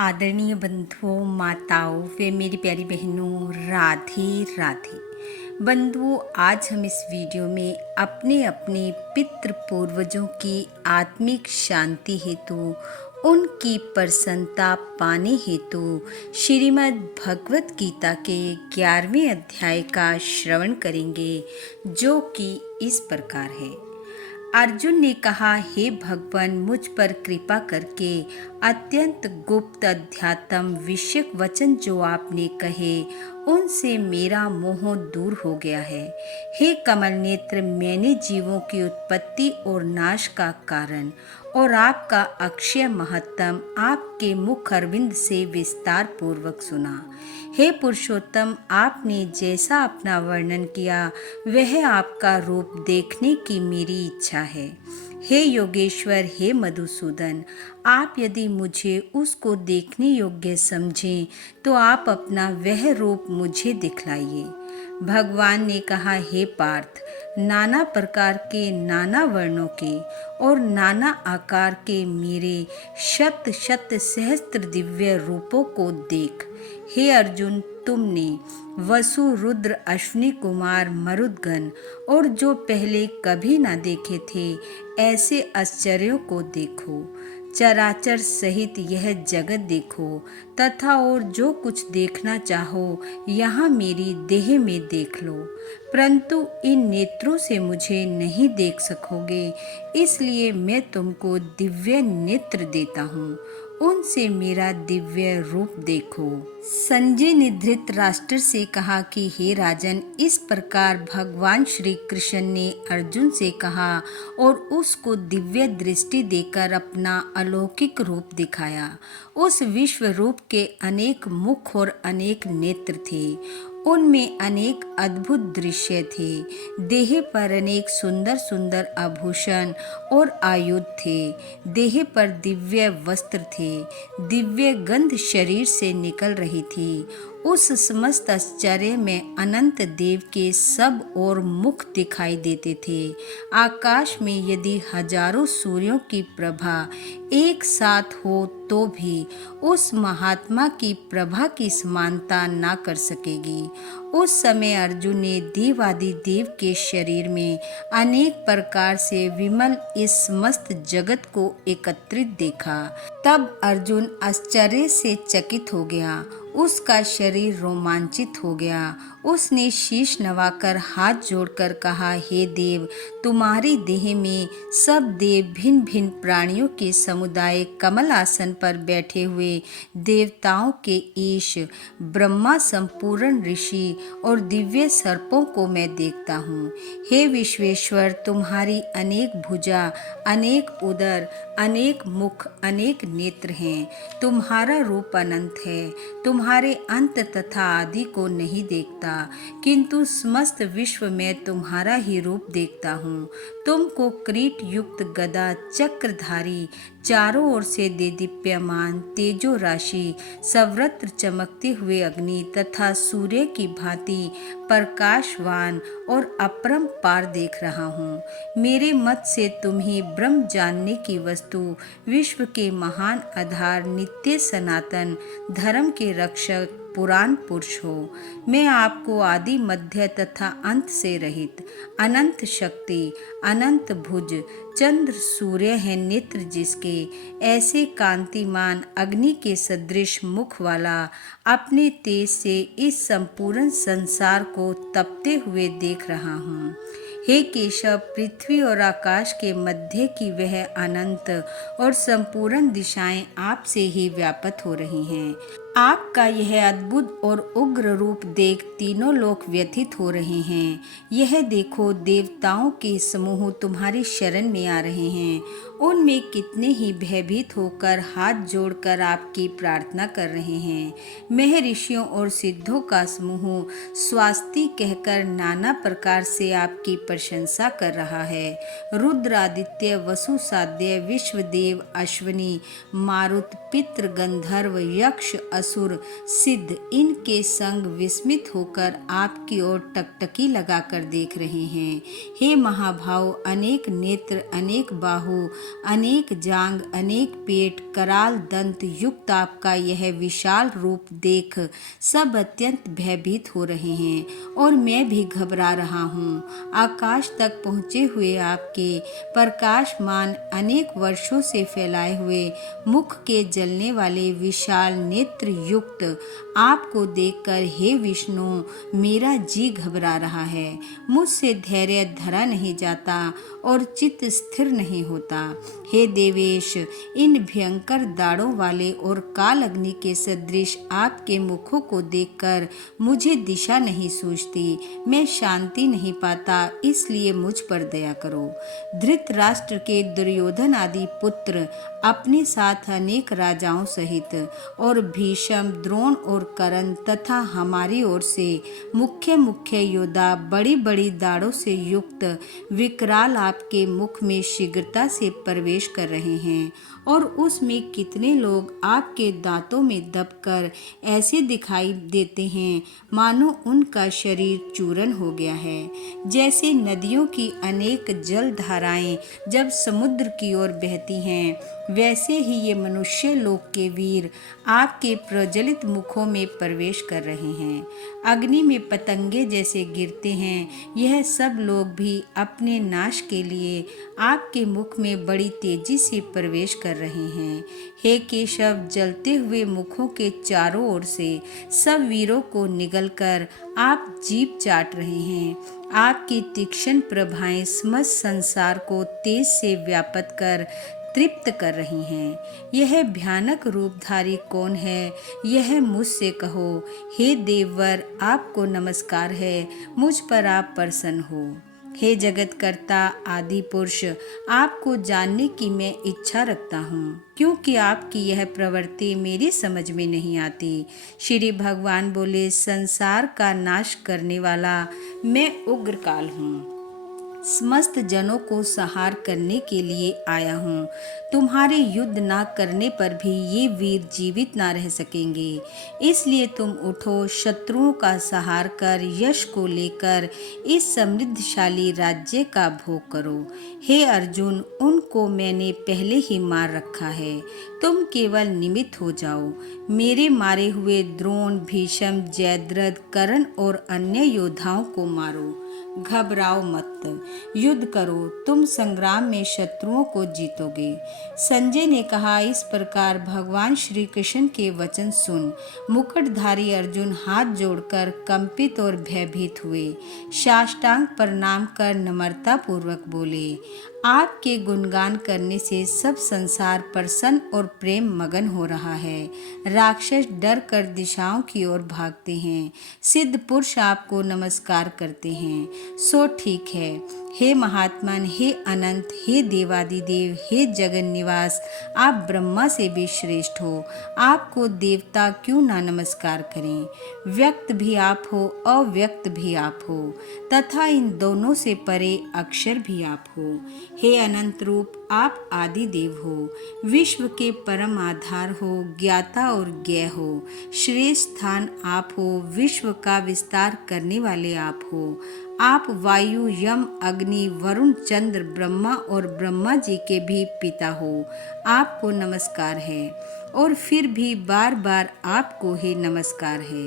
आदरणीय बंधुओं, माताओं व मेरी प्यारी बहनों, राधे राधे। बंधुओं, आज हम इस वीडियो में अपने अपने पितृ पूर्वजों की आत्मिक शांति हेतु, उनकी प्रसन्नता पाने हेतु श्रीमद् भगवत गीता के 11वें अध्याय का श्रवण करेंगे, जो कि इस प्रकार है। अर्जुन ने कहा, हे भगवान, मुझ पर कृपा करके अत्यंत गुप्त अध्यात्म विषयक वचन जो आपने कहे, उनसे मेरा मोह दूर हो गया है। हे कमल नेत्र, मैंने जीवों की उत्पत्ति और नाश का कारण और आपका अक्षय महत्तम आपके मुख अरविंद से विस्तार पूर्वक सुना। हे पुरुषोत्तम, आपने जैसा अपना वर्णन किया वह आपका रूप देखने की मेरी इच्छा है। हे योगेश्वर, हे मधुसूदन, आप यदि मुझे उसको देखने योग्य समझें तो आप अपना वह रूप मुझे दिखलाइए। भगवान ने कहा, हे पार्थ, नाना प्रकार के, नाना वर्णों के और नाना आकार के मेरे शत शत सहस्त्र दिव्य रूपों को देख। हे अर्जुन, तुमने वसु, रुद्र, अश्विनी कुमार, मरुदगण और जो पहले कभी न देखे थे ऐसे आश्चर्यों को देखो। चराचर सहित यह जगत देखो तथा और जो कुछ देखना चाहो यहाँ मेरी देह में देख लो, परंतु इन नेत्रों से मुझे नहीं देख सकोगे, इसलिए मैं तुमको दिव्य नेत्र देता हूँ, उनसे मेरा दिव्य रूप देखो। संजय ने धृतराष्ट्र से कहा कि हे राजन, इस प्रकार भगवान श्री कृष्ण ने अर्जुन से कहा और उसको दिव्य दृष्टि देकर अपना अलौकिक रूप दिखाया। उस विश्व रूप के अनेक मुख और अनेक नेत्र थे, उनमें अनेक अद्भुत दृश्य थे। देह पर अनेक सुंदर सुंदर आभूषण और आयुध थे। देह पर दिव्य वस्त्र थे। दिव्य गंध शरीर से निकल रही थी। उस समस्त आश्चर्य में अनंत देव के सब और मुख दिखाई देते थे। आकाश में यदि हजारों सूर्यों की प्रभा एक साथ हो तो भी उस महात्मा की प्रभा की समानता ना कर सकेगी। उस समय अर्जुन ने देवादि देव के शरीर में अनेक प्रकार से विमल इस समस्त जगत को एकत्रित देखा। तब अर्जुन आश्चर्य से चकित हो गया। उसका शरीर रोमांचित हो गया। उसने शीश नवाकर हाथ जोड़कर कहा, हे देव, तुम्हारी देह में सब देव भिन्न भिन्न प्राणियों के समुदाय कमल आसन पर बैठे हुए देवताओं के ईश, ब्रह्मा, संपूर्ण ऋषि और दिव्य सर्पों को मैं देखता हूँ। हे विश्वेश्वर, तुम्हारी अनेक भुजा, अनेक उदर, अनेक मुख, अनेक नेत्र हैं। तुम्हारा रूप अनंत है। तुम्हारे अंत तथा आदि को नहीं देखता, किंतु समस्त विश्व में तुम्हारा ही रूप देखता हूँ। तुमको किरीट युक्त गदा, चक्रधारी, चारों ओर से देदीप्यमान तेजो राशि, सर्वत्र चमकते हुए अग्नि तथा सूर्य की भांति प्रकाशवान और अपरंपार देख रहा हूँ। मेरे मत से तुम ही ब्रह्म जानने की वस्तु, विश्व के महान आधार, नित्य सनातन धर्म के रक्षक, पुराण पुरुष हो। मैं आपको आदि, मध्य तथा अंत से रहित, अनंत शक्ति, अनंत भुज, चंद्र सूर्य है नेत्र जिसके, ऐसे कांतिमान अग्नि के सदृश मुख वाला, अपने तेज से इस संपूर्ण संसार को तपते हुए देख रहा हूँ। हे केशव, पृथ्वी और आकाश के मध्य की वह अनंत और संपूर्ण दिशाएं आपसे ही व्याप्त हो रही हैं। आपका यह अद्भुत और उग्र रूप देख तीनों लोक व्यथित हो रहे हैं। यह देखो, देवताओं के समूह तुम्हारी शरण में आ रहे हैं। उनमें कितने ही भयभीत होकर हाथ जोड़कर आपकी प्रार्थना कर रहे हैं। महर्षियों और सिद्धों का समूह स्वास्ति कहकर नाना प्रकार से आपकी प्रशंसा कर रहा है। रुद्र, आदित्य, वसु, साध्य, विश्वदेव, अश्विनी, मारुत, पितृ, गंधर्व, यक्ष, असुर, सिद्ध इनके संग विस्मित होकर आपकी ओर टकटकी लगाकर देख रहे हैं। हे महाभाव, अनेक नेत्र, अनेक बाहु, अनेक जांग, अनेक पेट, कराल दंत युक्त आपका यह विशाल रूप देख सब अत्यंत भयभीत हो रहे हैं और मैं भी घबरा रहा हूँ। आकाश तक पहुँचे हुए आपके प्रकाशमान अनेक वर्षों से फैलाए हुए मुख के जलने वाले विशाल नेत्र युक्त आपको देखकर हे विष्णु, मेरा जी घबरा रहा है। मुझसे धैर्य धरा नहीं जाता और चित्त स्थिर नहीं होता। हे देवेश, इन भयंकर दाढ़ों वाले और काल अग्नि के सदृश आपके मुखों को देखकर मुझे दिशा नहीं सूझती, मैं शांति नहीं पाता, इसलिए मुझ पर दया करो। धृतराष्ट्र के दुर्योधन आदि पुत्र अपने साथ अनेक राजाओं सहित और भीष्म, द्रोण और कर्ण तथा हमारी ओर से मुख्य मुख्य योद्धा बड़ी बड़ी दाढ़ों से युक्त विकराल आपके मुख में शीघ्रता से प्रवेश कर रहे हैं और उसमें कितने लोग आपके दांतों में दबकर ऐसे दिखाई देते हैं मानो उनका शरीर चूरन हो गया है। जैसे नदियों की अनेक जल धाराएं जब समुद्र की ओर बहती हैं, वैसे ही ये मनुष्य लोक के वीर आपके प्रज्वलित मुखों में प्रवेश कर रहे हैं। अग्नि में पतंगे जैसे गिरते हैं, यह सब लोग भी अपने नाश के लिए आपके मुख में बड़ी तेजी से प्रवेश कर रहे हैं। हे केशव, जलते हुए मुखों के चारों ओर से सब वीरों को निगलकर आप जीभ चाट रहे हैं। आपकी तीक्ष्ण प्रभाएं समस्त संसार को तेज से व्याप्त कर तृप्त कर रही हैं। यह भयानक रूपधारी कौन है, यह मुझसे कहो। हे देववर, आपको नमस्कार है, मुझ पर आप प्रसन्न हो। हे जगतकर्ता आदि पुरुष, आपको जानने की मैं इच्छा रखता हूँ, क्योंकि आपकी यह प्रवृत्ति मेरी समझ में नहीं आती। श्री भगवान बोले, संसार का नाश करने वाला मैं उग्रकाल हूँ, समस्त जनों को संहार करने के लिए आया हूँ। तुम्हारे युद्ध ना करने पर भी ये वीर जीवित ना रह सकेंगे, इसलिए तुम उठो, शत्रुओं का संहार कर यश को लेकर इस समृद्धशाली राज्य का भोग करो। हे अर्जुन, उनको मैंने पहले ही मार रखा है, तुम केवल निमित्त हो जाओ। मेरे मारे हुए द्रोण, भीष्म, जयद्रथ, कर्ण और अन्य योद्धाओं को मारो। घबराओ मत, युद्ध करो, तुम संग्राम में शत्रुओं को जीतोगे। संजय ने कहा, इस प्रकार भगवान श्री कृष्ण के वचन सुन मुकुटधारी अर्जुन हाथ जोड़कर कंपित और भयभीत हुए। साष्टांग प्रणाम कर नम्रता पूर्वक बोले, आपके गुणगान करने से सब संसार प्रसन्न और प्रेम मगन हो रहा है। राक्षस डर कर दिशाओं की ओर भागते हैं, सिद्ध पुरुष आपको नमस्कार करते हैं, सो ठीक है। हे महात्मन, हे अनंत, हे देवादिदेव, हे जगन निवास, आप ब्रह्मा से भी श्रेष्ठ हो, आपको देवता क्यों ना नमस्कार करें। व्यक्त भी आप हो, अव्यक्त भी आप हो, तथा इन दोनों से परे अक्षर भी आप हो। हे अनंत रूप, आप आदि देव हो, विश्व के परम आधार हो, ज्ञाता और ज्ञेय हो, श्रेष्ठ स्थान आप हो, विश्व का विस्तार करने वाले आप हो। आप वायु, यम, अग्नि, वरुण, चंद्र, ब्रह्मा और ब्रह्मा जी के भी पिता हो, आपको नमस्कार है। और फिर भी बार बार आपको ही नमस्कार है।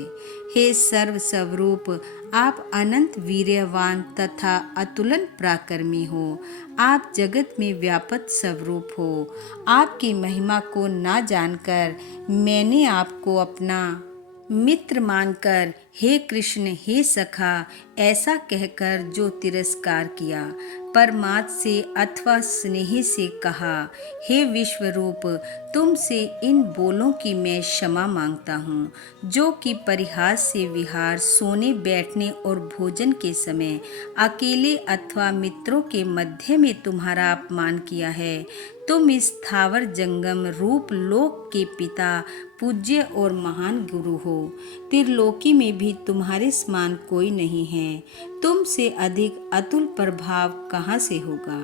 हे सर्व स्वरूप, आप अनंत वीर्यवान तथा अतुलन पराक्रमी हो, आप जगत में व्यापक स्वरूप हो। आपकी महिमा को ना जानकर मैंने आपको अपना मित्र मानकर हे कृष्ण, हे सखा ऐसा कहकर जो तिरस्कार किया, परमात्म से अथवा स्नेह से कहा, हे विश्वरूप, तुमसे इन बोलों की मैं क्षमा मांगता हूँ, जो कि परिहास से विहार, सोने बैठने और भोजन के समय अकेले अथवा मित्रों के मध्य में तुम्हारा अपमान किया है। तुम इस स्थावर जंगम रूप लोक के पिता, पूज्य और महान गुरु हो। त्रिलोकी में भी तुम्हारे समान कोई नहीं है, तुमसे अधिक अतुल प्रभाव कहाँ से होगा।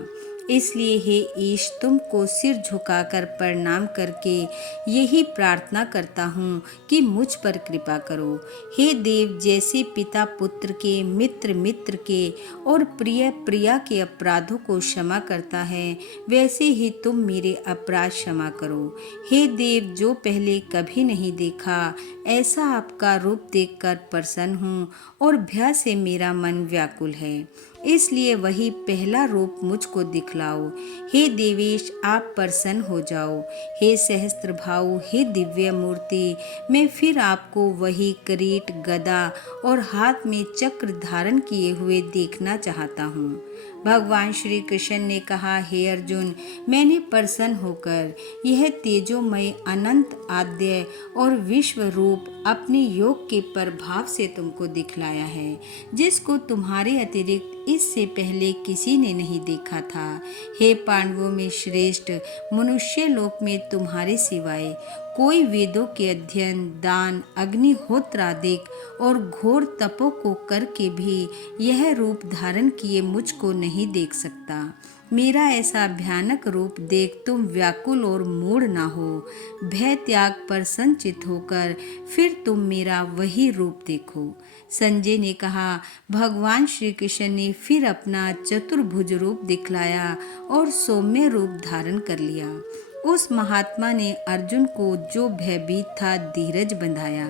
इसलिए हे ईश, तुमको सिर झुकाकर प्रणाम करके यही प्रार्थना करता हूँ कि मुझ पर कृपा करो। हे देव, जैसे पिता पुत्र के, मित्र मित्र के और प्रिय प्रिया के अपराधों को क्षमा करता है, वैसे ही तुम मेरे अपराध क्षमा करो। हे देव, जो पहले कभी नहीं देखा ऐसा आपका रूप देखकर प्रसन्न हूँ और भय से मेरा मन व्याकुल है, इसलिए वही पहला रूप मुझको दिखलाओ। हे देवेश, आप प्रसन्न हो जाओ। हे सहस्त्र भाऊ, हे दिव्य मूर्ति, मैं फिर आपको वही किरीट, गदा और हाथ में चक्र धारण किए हुए देखना चाहता हूँ। भगवान श्री कृष्ण ने कहा, हे अर्जुन, मैंने प्रसन्न होकर यह तेजोमय, अनंत, आद्य और विश्व रूप अपने योग के प्रभाव से तुमको दिखलाया है, जिसको तुम्हारे अतिरिक्त इससे पहले किसी ने नहीं देखा था। हे पांडवों में श्रेष्ठ, मनुष्य लोक में तुम्हारे सिवाय कोई वेदों के अध्ययन, दान, अग्निहोत्र आदि और घोर तपों को करके भी यह रूप धारण किए मुझको नहीं देख सकता। मेरा ऐसा भयानक रूप देख तुम व्याकुल और मूढ़ ना हो। भय त्याग पर संचित होकर फिर तुम मेरा वही रूप देखो। संजय ने कहा, भगवान श्री कृष्ण ने फिर अपना चतुर्भुज रूप दिखलाया और सौम्य रूप धारण कर लिया। उस महात्मा ने अर्जुन को जो भयभीत था धीरज बंधाया।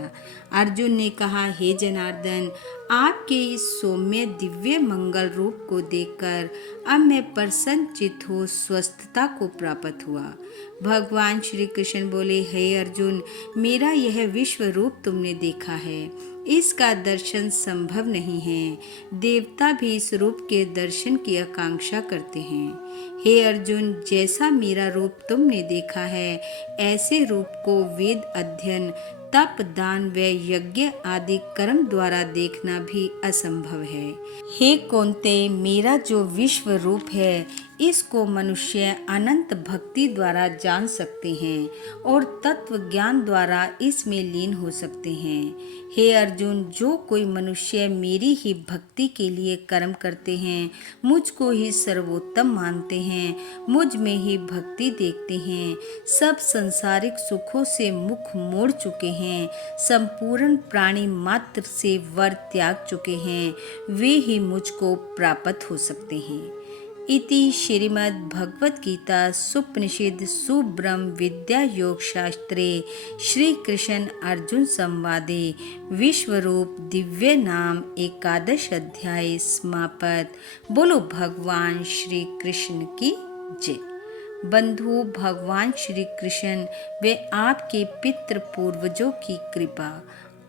अर्जुन ने कहा, हे जनार्दन, आपके इस सौम्य दिव्य मंगल रूप को देखकर अब मैं प्रसन्न चित्त हो स्वस्थता को प्राप्त हुआ। भगवान श्री कृष्ण बोले, हे अर्जुन, मेरा यह विश्व रूप तुमने देखा है, इसका दर्शन संभव नहीं है। देवता भी इस रूप के दर्शन की आकांक्षा करते हैं। हे अर्जुन, जैसा मेरा रूप तुमने देखा है, ऐसे रूप को वेद अध्ययन, तप, दान व यज्ञ आदि कर्म द्वारा देखना भी असंभव है। हे कौन्तेय, मेरा जो विश्व रूप है, इसको मनुष्य अनंत भक्ति द्वारा जान सकते हैं और तत्व ज्ञान द्वारा इसमें लीन हो सकते हैं। हे अर्जुन, जो कोई मनुष्य मेरी ही भक्ति के लिए कर्म करते हैं, मुझको ही सर्वोत्तम मानते हैं, मुझ में ही भक्ति देखते हैं, सब संसारिक सुखों से मुख मोड़ चुके हैं, संपूर्ण प्राणी मात्र से वर त्याग चुके हैं, वे ही मुझको प्राप्त हो सकते हैं। इति श्रीमद् भगवद गीता सुपनिषद सुब्रह्म विद्या योग शास्त्रे श्री कृष्ण अर्जुन संवादे विश्वरूप दिव्य नाम एकादश अध्याय समाप्त। बोलो भगवान श्री कृष्ण की जय। बंधु, भगवान श्री कृष्ण वे आपके पितृ पूर्वजों की कृपा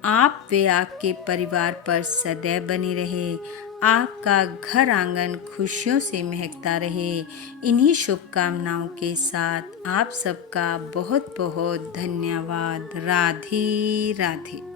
आप वे आपके परिवार पर सदैव बनी रहे। आपका घर आंगन खुशियों से महकता रहे। इन्हीं शुभकामनाओं के साथ आप सबका बहुत बहुत धन्यवाद। राधे राधे।